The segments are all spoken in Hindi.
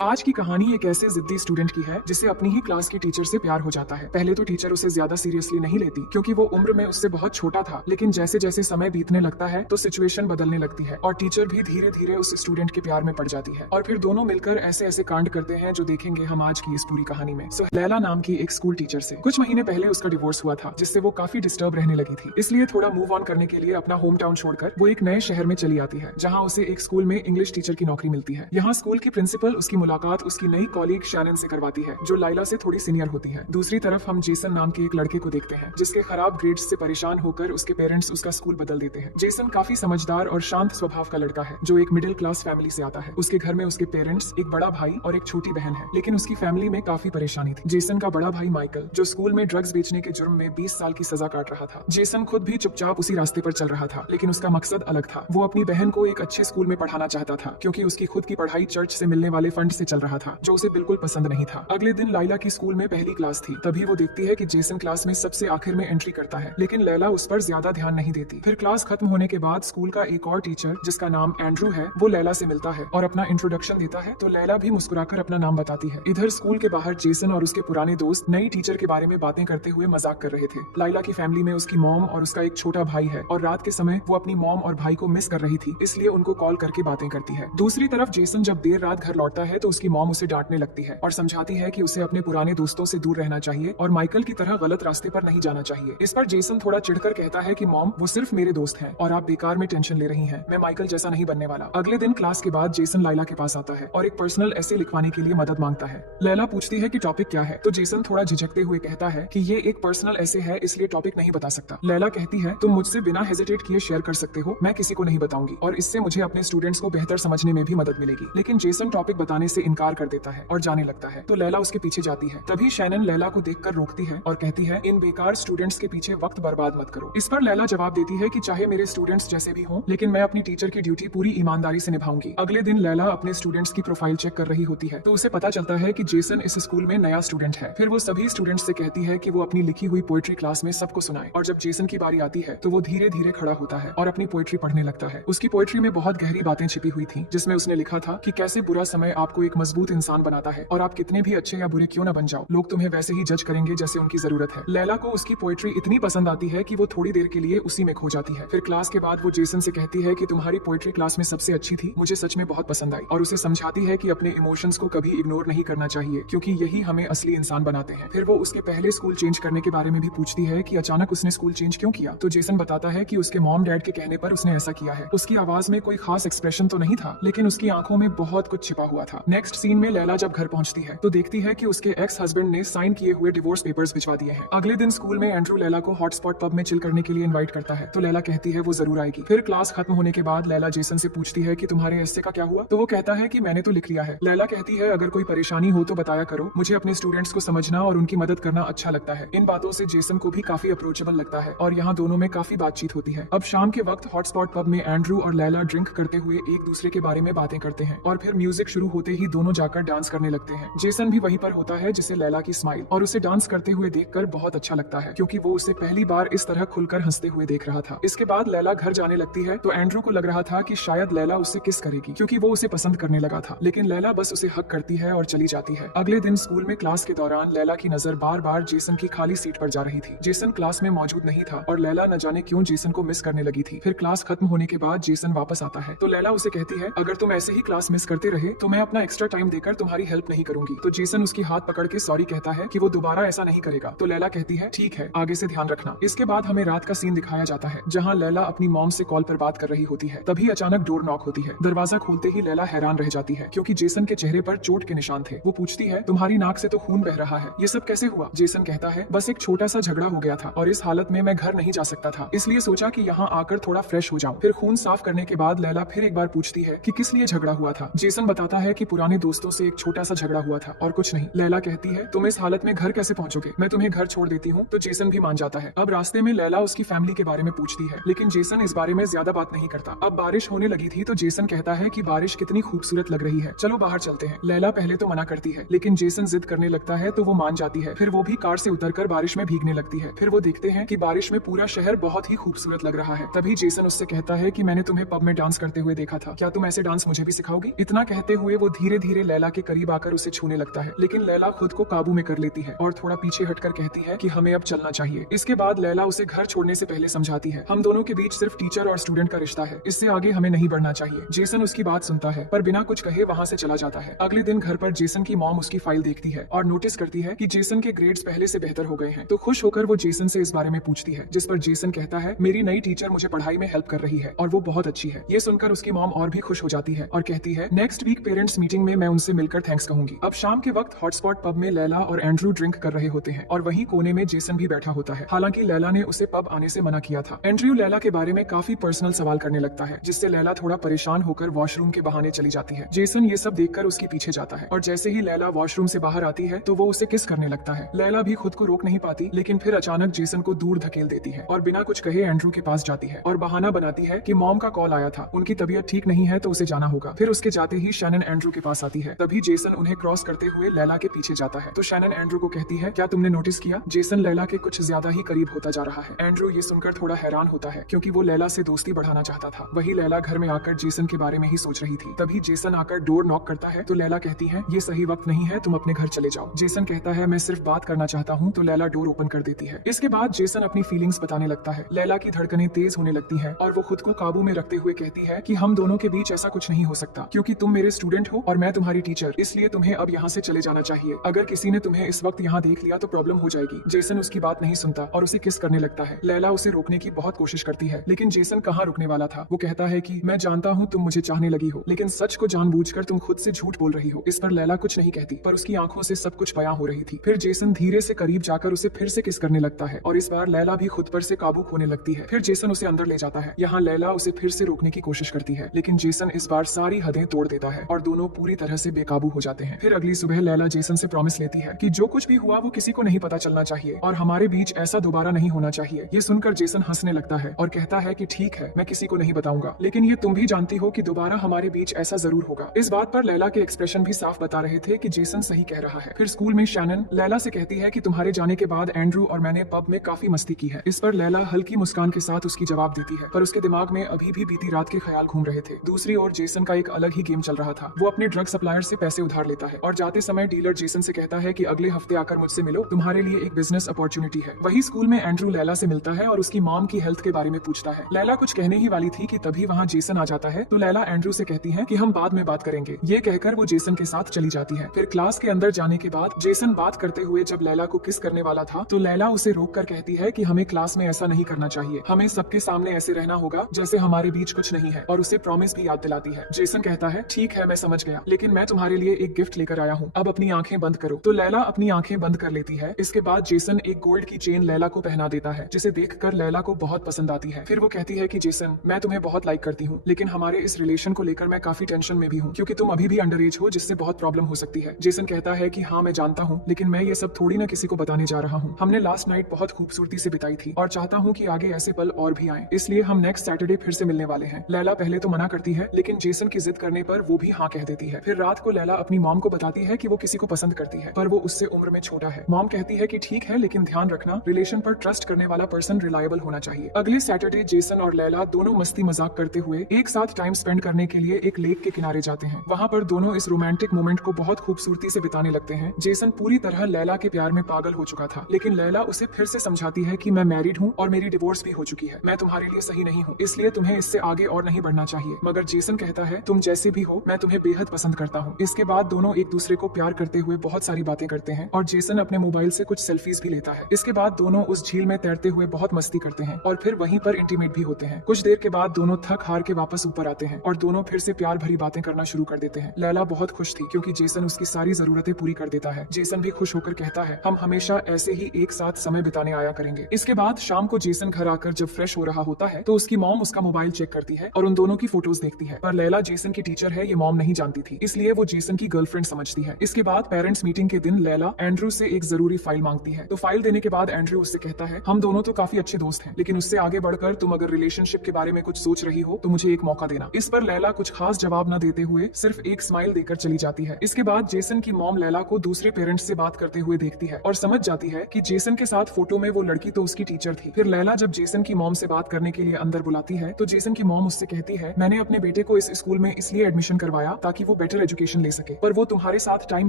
आज की कहानी एक ऐसे जिद्दी स्टूडेंट की है जिसे अपनी ही क्लास की टीचर से प्यार हो जाता है। पहले तो टीचर उसे ज्यादा सीरियसली नहीं लेती क्योंकि वो उम्र में उससे बहुत छोटा था, लेकिन जैसे जैसे समय बीतने लगता है तो सिचुएशन बदलने लगती है और टीचर भी धीरे धीरे उस स्टूडेंट के प्यार में पड़ जाती है और फिर दोनों मिलकर ऐसे ऐसे कांड करते हैं जो देखेंगे हम आज की इस पूरी कहानी में। लैला नाम की एक स्कूल टीचर से कुछ महीने पहले उसका डिवोर्स हुआ था, जिससे वो काफी डिस्टर्ब रहने लगी थी। इसलिए थोड़ा मूव ऑन करने के लिए अपना होम टाउन छोड़कर वो एक नए शहर में चली आती है, जहाँ उसे एक स्कूल में इंग्लिश टीचर की नौकरी मिलती है। यहाँ स्कूल की प्रिंसिपल उसकी मुलाकात उसकी नई कॉलीग शैनन से करवाती है, जो लाइला से थोड़ी सीनियर होती है। दूसरी तरफ हम जेसन नाम के एक लड़के को देखते हैं, जिसके खराब ग्रेड्स से परेशान होकर उसके पेरेंट्स उसका स्कूल बदल देते हैं। जेसन काफी समझदार और शांत स्वभाव का लड़का है, जो एक मिडिल क्लास फैमिली से आता है। उसके घर में उसके पेरेंट्स, एक बड़ा भाई और एक छोटी बहन है, लेकिन उसकी फैमिली में काफी परेशानी थी। जेसन का बड़ा भाई माइकल, जो स्कूल में ड्रग्स बेचने के जुर्म में 20 साल की सजा काट रहा था। जेसन खुद भी चुपचाप उसी रास्ते पर चल रहा था, लेकिन उसका मकसद अलग था। वो अपनी बहन को एक अच्छे स्कूल में पढ़ाना चाहता था, क्योंकि उसकी खुद की पढ़ाई चर्च से मिलने वाले फंड से चल रहा था, जो उसे बिल्कुल पसंद नहीं था। अगले दिन लाइला की स्कूल में पहली क्लास थी। तभी वो देखती है कि जेसन क्लास में सबसे आखिर में एंट्री करता है, लेकिन लैला उस पर ज्यादा ध्यान नहीं देती। फिर क्लास खत्म होने के बाद स्कूल का एक और टीचर, जिसका नाम एंड्रू है, वो लैला से मिलता है और अपना इंट्रोडक्शन देता है, तो लैला भी मुस्कुराकर अपना नाम बताती है। इधर स्कूल के बाहर जेसन और उसके पुराने दोस्त नई टीचर के बारे में बातें करते हुए मजाक कर रहे थे। लाइला की फैमिली में उसकी मॉम और उसका एक छोटा भाई है और रात के समय वो अपनी मॉम और भाई को मिस कर रही थी, इसलिए उनको कॉल करके बातें करती है। दूसरी तरफ जेसन जब देर रात घर लौटता है तो उसकी मॉम उसे डांटने लगती है और समझाती है कि उसे अपने पुराने दोस्तों से दूर रहना चाहिए और माइकल की तरह गलत रास्ते पर नहीं जाना चाहिए। इस पर जेसन थोड़ा चिढ़कर कहता है कि मॉम, वो सिर्फ मेरे दोस्त हैं और आप बेकार में टेंशन ले रही हैं। मैं माइकल जैसा नहीं बनने वाला। अगले दिन क्लास के बाद जेसन लाइला के पास आता है और एक पर्सनल ऐसे लिखवाने के लिए मदद मांगता है। लैला पूछती है कि टॉपिक क्या है, तो जेसन थोड़ा झिझकते हुए कहता है कि ये एक पर्सनल ऐसे है, इसलिए टॉपिक नहीं बता सकता। लैला कहती है, तुम मुझसे बिना हेजिटेट किए शेयर कर सकते हो, मैं किसी को नहीं बताऊंगी और इससे मुझे अपने स्टूडेंट्स को बेहतर समझने में भी मदद मिलेगी। लेकिन जेसन टॉपिक बताने से इनकार कर देता है और जाने लगता है, तो लैला उसके पीछे जाती है। तभी शैनन लैला को देखकर रोकती है और कहती है, इन बेकार स्टूडेंट्स के पीछे वक्त बर्बाद मत करो। इस पर लैला जवाब देती है कि चाहे मेरे स्टूडेंट्स जैसे भी हों, लेकिन मैं अपनी टीचर की ड्यूटी पूरी ईमानदारी से निभाऊंगी। अगले दिन लैला अपने स्टूडेंट्स की प्रोफाइल चेक कर रही होती है, तो उसे पता चलता है कि जेसन इस स्कूल में नया स्टूडेंट है। फिर वो सभी स्टूडेंट्स से कहती है कि वो अपनी लिखी हुई पोएट्री क्लास में सबको सुनाए, और जब जेसन की बारी आती है तो वो धीरे धीरे खड़ा होता है और अपनी पोएट्री पढ़ने लगता है। उसकी पोएट्री में बहुत गहरी बातें छिपी हुई थी, जिसमें उसने लिखा था कि कैसे बुरा समय आपको एक मजबूत इंसान बनाता है और आप कितने भी अच्छे या बुरे क्यों न बन जाओ, लोग तुम्हें वैसे ही जज करेंगे जैसे उनकी जरूरत है। लैला को उसकी पोएट्री इतनी पसंद आती है कि वो थोड़ी देर के लिए उसी में खो जाती है। फिर क्लास के बाद वो जेसन से कहती है कि तुम्हारी पोएट्री क्लास में सबसे अच्छी थी, मुझे सच में बहुत पसंद आई, और उसे समझाती है कि अपने इमोशंस को कभी इग्नोर नहीं करना चाहिए, क्योंकि यही हमें असली इंसान बनाते हैं। फिर वो उसके पहले स्कूल चेंज करने के बारे में भी पूछती है कि अचानक उसने स्कूल चेंज क्यों किया, तो जेसन बताता है कि उसके मॉम डैड के कहने पर उसने ऐसा किया है। उसकी आवाज में कोई खास एक्सप्रेशन तो नहीं था, लेकिन उसकी आंखों में बहुत कुछ छिपा हुआ था। नेक्स्ट सीन में लैला जब घर पहुंचती है तो देखती है कि उसके एक्स हस्बैंड ने साइन किए हुए डिवोर्स पेपर्स भिजवा दिए हैं। अगले दिन स्कूल में एंड्रू लैला को हॉटस्पॉट पब में चिल करने के लिए इनवाइट करता है, तो लैला कहती है वो जरूर आएगी। फिर क्लास खत्म होने के बाद लैला जेसन से पूछती है कि तुम्हारे एस्से का क्या हुआ, तो वो कहता है कि मैंने तो लिख लिया है। लैला कहती है, अगर कोई परेशानी हो तो बताया करो, मुझे अपने स्टूडेंट्स को समझना और उनकी मदद करना अच्छा लगता है। इन बातों से जेसन को भी काफी अप्रोचेबल लगता है और यहाँ दोनों में काफी बातचीत होती है। अब शाम के वक्त हॉटस्पॉट पब में एंड्रू और लैला ड्रिंक करते हुए एक दूसरे के बारे में बातें करते हैं और फिर म्यूजिक शुरू होते ही दोनों जाकर डांस करने लगते हैं। जेसन भी वहीं पर होता है, जिसे लैला की स्माइल और उसे डांस करते हुए देखकर बहुत अच्छा लगता है, क्योंकि वो उसे पहली बार इस तरह खुलकर हंसते हुए देख रहा था। इसके बाद लैला घर जाने लगती है, तो एंड्रू को लग रहा था कि शायद लैला उससे किस करेगी, क्योंकि वो उसे पसंद करने लगा था, लेकिन लैला बस उसे हक करती है और चली जाती है। अगले दिन स्कूल में क्लास के दौरान लैला की नजर बार बार जेसन की खाली सीट पर जा रही थी। जेसन क्लास में मौजूद नहीं था और लैला न जाने क्यों जेसन को मिस करने लगी थी। फिर क्लास खत्म होने के बाद जेसन वापस आता है, तो लैला उसे कहती है, अगर तुम ऐसे ही क्लास मिस करते रहे तो मैं अपना एक्स्ट्रा टाइम देकर तुम्हारी हेल्प नहीं करूंगी। तो जेसन उसकी हाथ पकड़ के सॉरी कहता है कि वो दोबारा ऐसा नहीं करेगा। तो लैला कहती है, ठीक है, आगे से ध्यान रखना। इसके बाद हमें रात का सीन दिखाया जाता है, जहाँ लैला अपनी मॉम से कॉल पर बात कर रही होती है। तभी अचानक डोर नॉक होती है। दरवाजा खोलते ही लैला हैरान रह जाती है, क्योंकि जेसन के चेहरे पर चोट के निशान थे। वो पूछती है, तुम्हारी नाक से तो खून बह रहा है, ये सब कैसे हुआ? जेसन कहता है, बस एक छोटा सा झगड़ा हो गया था और इस हालत में मैं घर नहीं जा सकता था, इसलिए सोचा कि यहाँ आकर थोड़ा फ्रेश हो जाऊं। फिर खून साफ करने के बाद लैला फिर एक बार पूछती है कि किस लिए झगड़ा हुआ था। जेसन बताता है कि पुराने दोस्तों से एक छोटा सा झगड़ा हुआ था और कुछ नहीं। लैला कहती है, तुम इस हालत में घर कैसे पहुंचोगे? मैं तुम्हें घर छोड़ देती हूँ। तो जेसन भी मान जाता है। अब रास्ते में लैला उसकी फैमिली के बारे में पूछती है, लेकिन जेसन इस बारे में ज्यादा बात नहीं करता। अब बारिश होने लगी थी, तो जेसन कहता है कि बारिश कितनी खूबसूरत लग रही है, चलो बाहर चलते हैं। लैला पहले तो मना करती है, लेकिन जेसन जिद करने लगता है तो वो मान जाती है। फिर वो भी कार से उतरकर बारिश में भीगने लगती है। फिर वो देखते हैं कि बारिश में पूरा शहर बहुत ही खूबसूरत लग रहा है। तभी जेसन उससे कहता है कि मैंने तुम्हें पब में डांस करते हुए देखा था, क्या तुम ऐसे डांस मुझे भी सिखाओगी? इतना कहते हुए वो धीरे धीरे धीरे लैला के करीब आकर उसे छूने लगता है, लेकिन लैला खुद को काबू में कर लेती है और थोड़ा पीछे हटकर कहती है कि हमें अब चलना चाहिए। इसके बाद लैला उसे घर छोड़ने से पहले समझाती है, हम दोनों के बीच सिर्फ टीचर और स्टूडेंट का रिश्ता है, इससे आगे हमें नहीं बढ़ना चाहिए। जेसन उसकी बात सुनता है पर बिना कुछ कहे वहाँ से चला जाता है। अगले दिन घर पर जेसन की मॉम उसकी फाइल देखती है और नोटिस करती है कि जेसन के ग्रेड्स पहले से बेहतर हो गए हैं, तो खुश होकर वो जेसन से इस बारे में पूछती है, जिस पर जेसन कहता है मेरी नई टीचर मुझे पढ़ाई में हेल्प कर रही है और वो बहुत अच्छी है। ये सुनकर उसकी मॉम और भी खुश हो जाती है और कहती है नेक्स्ट वीक पेरेंट्स मीटिंग में मैं उनसे मिलकर थैंक्स कहूंगी। अब शाम के वक्त हॉटस्पॉट पब में लैला और एंड्रू ड्रिंक कर रहे होते हैं और वहीं कोने में जेसन भी बैठा होता है। हालांकि लैला ने उसे पब आने से मना किया था। एंड्रू लैला के बारे में काफी पर्सनल सवाल करने लगता है, जिससे लैला थोड़ा परेशान होकर वॉशरूम के बहाने चली जाती है। जेसन ये सब देखकर उसके पीछे जाता है और जैसे ही लैला वॉशरूम से बाहर आती है तो वो उसे किस करने लगता है। लैला भी खुद को रोक नहीं पाती, लेकिन फिर अचानक जेसन को दूर धकेल देती है और बिना कुछ कहे एंड्रू के पास जाती है और बहाना बनाती है कि मॉम का कॉल आया था, उनकी तबीयत ठीक नहीं है तो उसे जाना होगा। फिर उसके जाते ही शैनन एंड्रू के पास आती है। तभी जेसन उन्हें क्रॉस करते हुए लैला के पीछे जाता है तो शैनन एंड्रू को कहती है क्या तुमने नोटिस किया जेसन लैला के कुछ ज्यादा ही करीब होता जा रहा है। एंड्रू ये सुनकर थोड़ा हैरान होता है क्योंकि वो लैला से दोस्ती बढ़ाना चाहता था। वही लैला घर में आकर जेसन के बारे में ही सोच रही थी। तभी जेसन आकर डोर नॉक करता है तो लैला कहती है ये सही वक्त नहीं है, तुम अपने घर चले जाओ। जेसन कहता है मैं सिर्फ बात करना चाहता हूँ, तो लैला डोर ओपन कर देती है। इसके बाद जेसन अपनी फीलिंग्स बताने लगता है। लैला की धड़कनें तेज होने लगती है और वो खुद को काबू में रखते हुए कहती है कि हम दोनों के बीच ऐसा कुछ नहीं हो सकता, क्योंकि तुम मेरे स्टूडेंट हो और मैं तुम्हारी टीचर, इसलिए तुम्हें अब यहाँ से चले जाना चाहिए। अगर किसी ने तुम्हें इस वक्त यहाँ देख लिया तो प्रॉब्लम हो जाएगी। जेसन उसकी बात नहीं सुनता और उसे किस करने लगता है। लैला उसे रोकने की बहुत कोशिश करती है, लेकिन जेसन कहाँ रुकने वाला था। वो कहता है कि मैं जानता हूँ तुम मुझे चाहने लगी हो, लेकिन सच को जानबूझकर तुम खुद से झूठ बोल रही हो। इस पर लैला कुछ नहीं कहती, पर उसकी आंखों से सब कुछ बयां हो रही थी। फिर जेसन धीरे से करीब जाकर उसे फिर से किस करने लगता है और इस बार लैला भी खुद पर से काबू खोने लगती है। फिर जेसन उसे अंदर ले जाता है। यहाँ लैला उसे फिर से रोकने की कोशिश करती है, लेकिन जेसन इस बार सारी हदें तोड़ देता है और दोनों पूरी तरह से बेकाबू हो जाते हैं। फिर अगली सुबह लैला जेसन से प्रॉमिस लेती है कि जो कुछ भी हुआ वो किसी को नहीं पता चलना चाहिए और हमारे बीच ऐसा दोबारा नहीं होना चाहिए। ये सुनकर जेसन हंसने लगता है और कहता है कि ठीक है, मैं किसी को नहीं बताऊंगा, लेकिन ये तुम भी जानती हो कि दोबारा हमारे बीच ऐसा जरूर होगा। इस बात पर लैला के एक्सप्रेशन भी साफ बता रहे थे कि जेसन सही कह रहा है। फिर स्कूल में शैनन लैला से कहती है कि तुम्हारे जाने के बाद एंड्रू और मैंने पब में काफी मस्ती की है। इस पर लैला हल्की मुस्कान के साथ उसकी जवाब देती है, पर उसके दिमाग में अभी भी बीती रात के ख्याल घूम रहे थे। दूसरी ओर जेसन का एक अलग ही गेम चल रहा था। वो अपने ड्रग सप्लायर से पैसे उधार लेता है और जाते समय डीलर जेसन से कहता है कि अगले हफ्ते आकर मुझसे मिलो, तुम्हारे लिए एक बिजनेस अपॉर्चुनिटी है। वही स्कूल में एंड्रू लैला से मिलता है और उसकी मॉम की हेल्थ के बारे में पूछता है। लैला कुछ कहने ही वाली थी कि तभी वहाँ जेसन आ जाता है, तो लैला एंड्रू से कहती है कि हम बाद में बात करेंगे। ये कहकर वो जेसन के साथ चली जाती है। फिर क्लास के अंदर जाने के बाद जेसन बात करते हुए जब लैला को किस करने वाला था तो लैला उसे रोक कर कहती है कि हमें क्लास में ऐसा नहीं करना चाहिए, हमें सबके सामने ऐसे रहना होगा जैसे हमारे बीच कुछ नहीं है, और उसे प्रॉमिस भी याद दिलाती है। जेसन कहता है ठीक है मैं समझ गया, लेकिन मैं तुम्हारे लिए एक गिफ्ट लेकर आया हूँ, अब अपनी आंखें बंद करो। तो लैला अपनी आंखें बंद कर लेती है। इसके बाद जेसन एक गोल्ड की चेन लैला को पहना देता है, जिसे देखकर लैला को बहुत पसंद आती है। फिर वो कहती है कि जेसन मैं तुम्हें बहुत लाइक करती हूँ, लेकिन हमारे इस रिलेशन को लेकर मैं काफी टेंशन में भी हूँ, क्योंकि तुम अभी भी अंडर एज हो, जिससे बहुत प्रॉब्लम हो सकती है। जेसन कहता है कि हाँ मैं जानता हूँ, लेकिन मैं ये सब थोड़ी ना किसी को बताने जा रहा हूँ। हमने लास्ट नाइट बहुत खूबसूरती से बिताई थी और चाहता हूँ कि आगे ऐसे पल और भी आए, इसलिए हम नेक्स्ट सैटरडे फिर से मिलने वाले हैं। लैला पहले तो मना करती है, लेकिन जेसन की जिद करने पर वो भी हाँ कह देती है। फिर रात को लैला अपनी मॉम को बताती है कि वो किसी को पसंद करती है, पर वो उससे उम्र में छोटा है। मॉम कहती है कि ठीक है, लेकिन ध्यान रखना रिलेशन पर ट्रस्ट करने वाला पर्सन रिलायबल होना चाहिए। अगले सैटरडे जेसन और लैला दोनों मस्ती मजाक करते हुए एक साथ टाइम स्पेंड करने के लिए एक लेक के किनारे जाते हैं। वहाँ पर दोनों इस रोमांटिक मोमेंट को बहुत खूबसूरती से बिताने लगते हैं। जेसन पूरी तरह लैला के प्यार में पागल हो चुका था, लेकिन लैला उसे फिर से समझाती है कि मैं मैरिड हूँ और मेरी डिवोर्स भी हो चुकी है, मैं तुम्हारे लिए सही नहीं हूँ, इसलिए तुम्हें इससे आगे और नहीं बढ़ना चाहिए। मगर जेसन कहता है तुम जैसे भी हो मैं तुम्हें बेहद पसंद करता हूँ। इसके बाद दोनों एक दूसरे को प्यार करते हुए बहुत सारी बातें करते हैं और जेसन अपने मोबाइल से कुछ सेल्फीज भी लेता है। इसके बाद दोनों उस झील में तैरते हुए बहुत मस्ती करते हैं और फिर वहीं पर इंटीमेट भी होते हैं। कुछ देर के बाद दोनों थक हार के वापस ऊपर आते हैं और दोनों फिर से प्यार भरी बातें करना शुरू कर देते हैं। लैला बहुत खुश थी क्योंकि जेसन उसकी सारी जरूरतें पूरी कर देता है। जेसन भी खुश होकर कहता है हम हमेशा ऐसे ही एक साथ समय बिताने आया करेंगे। इसके बाद शाम को जेसन घर आकर जब फ्रेश हो रहा होता है तो उसकी मॉम उसका मोबाइल चेक करती है और उन दोनों की फोटोज देखती है, पर लैला जेसन की टीचर है ये मॉम नहीं जानती थी, इसलिए वो जेसन की गर्लफ्रेंड समझती है। इसके बाद पेरेंट्स मीटिंग के दिन लैला एंड्रू से एक जरूरी फाइल मांगती है, तो फाइल देने के बाद एंड्रू उससे कहता है हम दोनों तो काफी अच्छे दोस्त हैं, लेकिन उससे आगे बढ़कर तुम अगर रिलेशनशिप के बारे में कुछ सोच रही हो तो मुझे एक मौका देना। इस पर लैला कुछ खास जवाब न देते हुए सिर्फ एक स्माइल देकर चली जाती है। इसके बाद जेसन की मॉम लैला को दूसरे पेरेंट्स से बात करते हुए देखती है और समझ जाती है कि जेसन के साथ फोटो में वो लड़की तो उसकी टीचर थी। फिर लैला जब जेसन की मॉम से बात करने के लिए अंदर बुलाती है तो जेसन की मॉम उससे कहती है मैंने अपने बेटे को इस स्कूल में इसलिए एडमिशन करवाया ताकि वो बेटर एजुकेशन ले सके, पर वो तुम्हारे साथ टाइम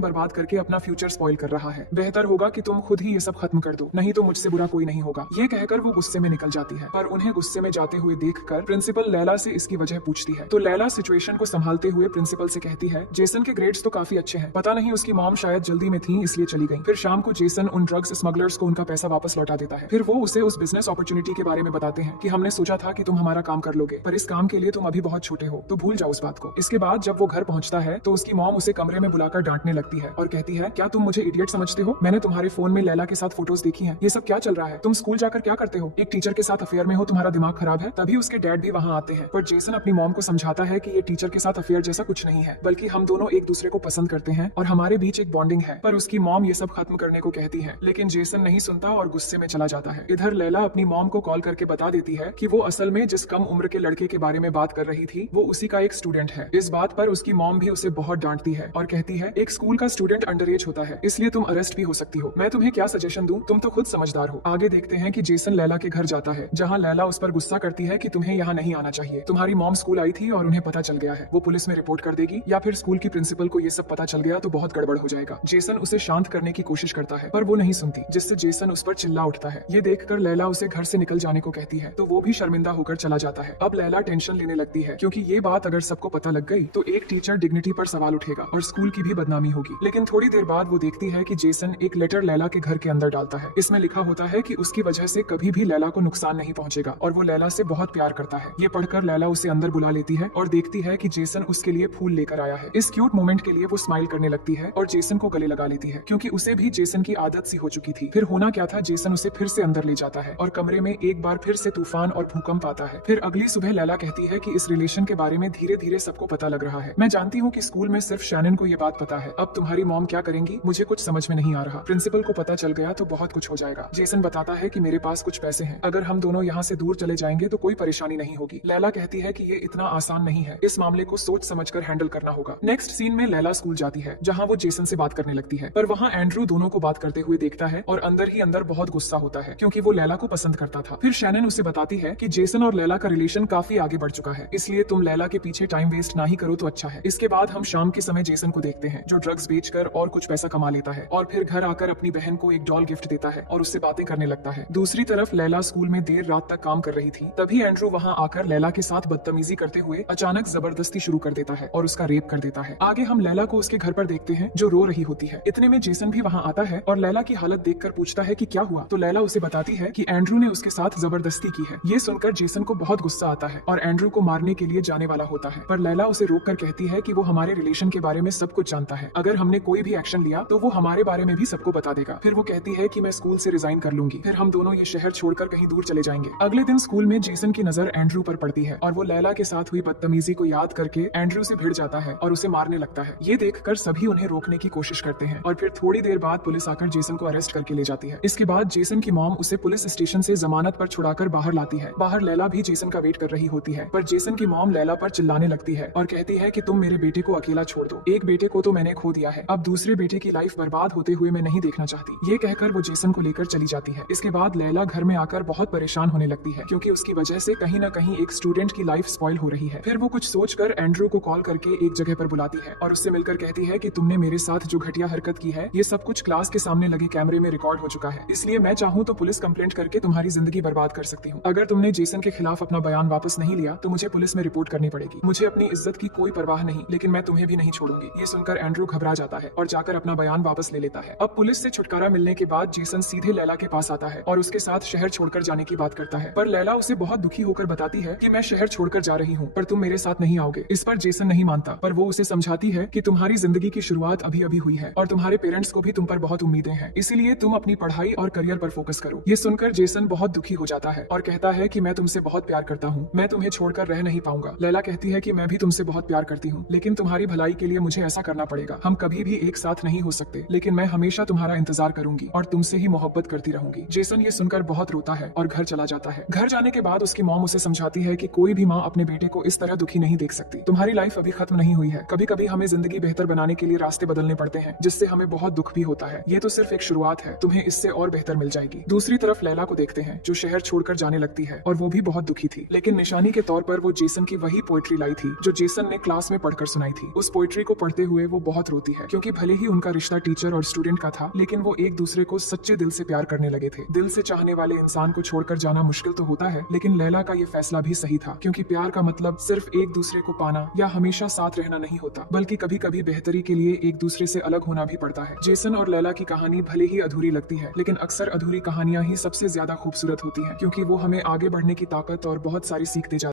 बर्बाद करके अपना फ्यूचर स्पॉइल कर रहा है। बेहतर होगा कि तुम खुद ही ये सब खत्म कर दो, नहीं तो मुझसे बुरा कोई नहीं होगा। ये कहकर वो गुस्से में निकल जाती है, पर उन्हें गुस्से में जाते हुए देखकर प्रिंसिपल लैला से इसकी वजह पूछती है। तो लैला सिचुएशन को संभालते हुए प्रिंसिपल से कहती है, जेसन के ग्रेड्स तो काफी अच्छे हैं, पता नहीं उसकी मॉम शायद जल्दी में थी इसलिए चली गई। फिर शाम को जेसन उन ड्रग्स स्मगलर्स को उनका पैसा वापस लौटा देता है। फिर वो उसे उस बिजनेस अपॉर्चुनिटी के बारे में बताते हैं कि हमने सोचा था कि तुम हमारा काम कर लोगे, पर इस काम के लिए तुम अभी बहुत छोटे हो, तो भूल जाओ उस बात को। इसके बाद जब वो घर पहुंचता है तो उसकी मॉम उसे कमरे में बुलाकर डांटने लगती है और कहती है, क्या तुम मुझे इडियट समझते हो? मैंने तुम्हारे फोन में लैला के साथ फोटोज देखी हैं, ये सब क्या चल रहा है? तुम स्कूल जाकर क्या करते हो? एक टीचर के साथ अफेयर में हो, तुम्हारा दिमाग खराब है? तभी उसके डैड भी वहाँ आते हैं, पर जेसन अपनी मॉम को समझाता है कि ये टीचर के साथ अफेयर जैसा कुछ नहीं है, बल्कि हम दोनों एक दूसरे को पसंद करते हैं और हमारे बीच एक बॉन्डिंग है। पर उसकी मॉम ये सब खत्म करने को कहती है, लेकिन जेसन नहीं सुनता और गुस्से में चला जाता है। इधर लैला अपनी मॉम को कॉल करके बता देती है कि वो असल में जिस कम उम्र के लड़के के बारे में बात कर रही थी वो उसी का एक स्टूडेंट है। इस बात पर उसकी मॉम भी उसे बहुत डांटती है और कहती है, एक स्कूल का स्टूडेंट अंडर एज होता है, इसलिए तुम अरेस्ट भी हो सकती हो। मैं तुम्हें क्या सजेशन दूं, तुम तो खुद समझदार हो। आगे देखते हैं कि जेसन लैला के घर जाता है, जहाँ लैला उस पर गुस्सा करती है कि तुम्हें यहाँ नहीं आना चाहिए, तुम्हारी मॉम स्कूल आई थी और उन्हें पता चल गया है, वो पुलिस में रिपोर्ट कर देगी या फिर स्कूल की प्रिंसिपल को ये सब पता चल गया तो बहुत गड़बड़ हो जाएगा। जेसन उसे शांत करने की कोशिश करता है, पर वो नहीं सुनती, जिससे जेसन उस पर चिल्ला उठता है। ये देखकर लैला उसे घर से निकल जाने को कहती है, तो वो भी शर्मिंदा होकर चला जाता है। अब लैला टेंशन लेने लगती है, क्योंकि ये बात अगर सबको पता लग गई तो एक टीचर डिग्निटी पर सवाल उठेगा और स्कूल की भी बदनामी होगी। लेकिन थोड़ी देर बाद वो देखती है कि जेसन एक लेटर लैला के घर के अंदर डालता है। इसमें लिखा होता है कि उसकी वजह से कभी भी लैला को नुकसान नहीं पहुंचेगा और वो लैला से बहुत प्यार करता है। ये पढ़कर लैला उसे अंदर बुला लेती है और देखती है कि जेसन उसके लिए फूल लेकर आया है। इस क्यूट मोमेंट के लिए वो स्माइल करने लगती है और जेसन को गले लगा लेती है, क्योंकि उसे भी जेसन की आदत सी हो चुकी थी। फिर होना क्या था, जेसन उसे फिर से अंदर ले जाता है और कमरे में एक बार फिर से तूफान और भूकंप आता है। फिर अगली सुबह लैला कहती है कि इस रिलेशन के बारे में धीरे धीरे सबको पता लग रहा है। मैं जानती हूँ कि स्कूल में सिर्फ शैनन को ये बात पता है, अब तुम्हारी मॉम क्या करेंगी मुझे कुछ समझ में नहीं आ रहा। प्रिंसिपल को पता चल गया तो बहुत कुछ हो जाएगा। जेसन बताता है कि मेरे पास कुछ पैसे हैं, अगर हम दोनों यहाँ से दूर चले जाएंगे तो कोई परेशानी नहीं होगी। लैला कहती है कि ये इतना आसान नहीं है, इस मामले को सोच समझकर हैंडल करना होगा। नेक्स्ट सीन में लैला स्कूल जाती है, जहाँ वो जेसन से बात करने लगती है, पर वहाँ एंड्रू दोनों को बात करते हुए देखता है और अंदर ही अंदर बहुत गुस्सा होता है, क्योंकि वो लैला को पसंद करता था। फिर शैनन उसे बताती है कि जेसन और लैला का रिलेशन काफी आगे बढ़ चुका है, इसलिए तुम लैला के पीछे टाइम वेस्ट ना ही करो तो अच्छा है। इसके बाद हम शाम के समय जेसन को देखते हैं, जो ड्रग्स बेचकर और कुछ पैसा कमा लेता है और फिर घर आकर अपनी बहन को एक डॉल गिफ्ट देता है और उससे बातें करने लगता है। दूसरी तरफ लैला स्कूल में देर रात तक काम कर रही थी, तभी एंड्रू वहाँ आकर लैला के साथ बदतमीजी करते हुए अचानक जबरदस्ती शुरू कर देता है और उसका रेप कर देता है। आगे हम लैला को उसके घर पर देखते हैं, जो रो रही होती है। इतने में जेसन भी वहाँ आता है और लैला की हालत देखकर पूछता है कि क्या हुआ, तो लैला उसे बताती है कि एंड्रू ने उसके साथ जबरदस्ती की है। ये सुनकर जेसन को बहुत गुस्सा आता है और एंड्रू को मारने के लिए जाने वाला होता है, पर लैला उसे रोककर कहती है कि वो हमारे रिलेशन के बारे में सब कुछ जानता है, अगर हमने कोई भी एक्शन लिया तो वो हमारे बारे में भी सबको बता देगा। फिर वो कहती है कि मैं स्कूल से रिजाइन कर लूंगी, फिर हम दोनों ये शहर छोड़कर कहीं दूर चले जाएंगे। अगले दिन स्कूल में जेसन की नजर एंड्रू पर पड़ती है और वो लैला के साथ हुई बदतमीजी को याद करके एंड्रू से भिड़ जाता है और उसे मारने लगता है। ये देखकर सभी उन्हें रोकने की कोशिश करते हैं और फिर थोड़ी देर बाद पुलिस आकर जेसन को अरेस्ट करके ले जाती है। इसके बाद जेसन की मॉम उसे पुलिस स्टेशन से जमानत पर छुड़ाकर बाहर लाती है। बाहर लैला भी जेसन का वेट कर रही होती है, पर जेसन की मॉम लैला पर चिल्लाने लगती है और कहती है कि तुम मेरे बेटे को अकेला छोड़ दो, एक बेटे को तो मैंने खो दिया है, अब दूसरे बेटे की लाइफ बर्बाद होते हुए मैं नहीं देखना चाहती। ये कहकर वो जेसन को लेकर चली जाती है। इसके बाद लैला घर में आकर बहुत परेशान होने लगती है, क्योंकि उसकी वजह से कहीं न कहीं एक स्टूडेंट की लाइफ स्पॉइल हो रही है। फिर वो कुछ सोचकर एंड्रू को कॉल करके एक जगह पर बुलाती है और उससे मिलकर कहती है कि तुमने मेरे साथ जो घटिया हरकत की है ये सब कुछ क्लास के सामने लगे कैमरे में रिकॉर्ड हो चुका है, इसलिए मैं चाहूँ तो पुलिस कंप्लेंट करके तुम्हारी जिंदगी बर्बाद कर सकती हूँ। अगर तुमने जेसन के खिलाफ अपना बयान वापस नहीं लिया तो मुझे पुलिस में रिपोर्ट करनी पड़ेगी। मुझे अपनी इज्जत की कोई परवाह नहीं, लेकिन मैं तुम्हें भी नहीं छोड़ूंगी। ये सुनकर एंड्रू घबरा जाता है और जाकर अपना बयान वापस ले लेता है। अब पुलिस से छुटकारा मिलने के बाद जेसन सीधे लैला के पास आता है और उसके साथ शहर छोड़कर जाने की बात करता है, पर लैला उसे बहुत दुखी होकर बताती है कि मैं शहर छोड़कर जा रही हूँ, पर तुम मेरे साथ नहीं आओगे। इस पर जेसन नहीं मानता, पर वो उसे समझाती है कि तुम्हारी जिंदगी की शुरुआत अभी अभी हुई है और तुम्हारे पेरेंट्स को भी तुम पर बहुत उम्मीदें हैं, इसीलिए तुम अपनी पढ़ाई और करियर पर फोकस करो। ये सुनकर जेसन बहुत दुखी हो जाता है और कहता है कि मैं तुमसे बहुत प्यार करता हूँ, मैं तुम्हें छोड़कर रह नहीं पाऊंगा। लैला कहती है कि मैं भी तुमसे बहुत प्यार करती हूँ, लेकिन तुम्हारी भलाई के लिए मुझे ऐसा करना पड़ेगा। हम कभी भी एक साथ नहीं हो सकते, लेकिन मैं हमेशा तुम्हारा इंतजार करूंगी और तुमसे ही मोहब्बत करती रहूंगी। जेसन ये सुनकर बहुत रोता है और घर चला जाता है। घर जाने के बाद उसकी मॉम उसे समझाती है कि कोई भी माँ अपने बेटे को इस तरह दुखी नहीं देख सकती। तुम्हारी लाइफ अभी खत्म नहीं हुई है, कभी कभी हमें जिंदगी बेहतर बनाने के लिए रास्ते बदलने पड़ते हैं, जिससे हमें बहुत दुख भी होता है। ये तो सिर्फ एक शुरुआत है, तुम्हें इससे और बेहतर मिल जाएगी। दूसरी तरफ लैला को देखते हैं, जो शहर छोड़कर जाने लगती है और वो भी बहुत दुखी थी, लेकिन निशानी के तौर पर वो जेसन की वही पोएट्री लाई थी जो जेसन ने क्लास में पढ़कर सुनी सुनाई थी। उस पोइट्री को पढ़ते हुए वो बहुत रोती है, क्योंकि भले ही उनका रिश्ता टीचर और स्टूडेंट का था, लेकिन वो एक दूसरे को सच्चे दिल से प्यार करने लगे थे। दिल से चाहने वाले इंसान को छोड़कर जाना मुश्किल तो होता है, लेकिन लैला का ये फैसला भी सही था, क्योंकि प्यार का मतलब सिर्फ एक दूसरे को पाना या हमेशा साथ रहना नहीं होता, बल्कि कभी कभी बेहतरी के लिए एक दूसरे से अलग होना भी पड़ता है। जेसन और लैला की कहानी भले ही अधूरी लगती है, लेकिन अक्सर अधूरी कहानियां ही सबसे ज्यादा खूबसूरत होती हैं, क्योंकि वो हमें आगे बढ़ने की ताकत और बहुत सारी सीख दे जाती है।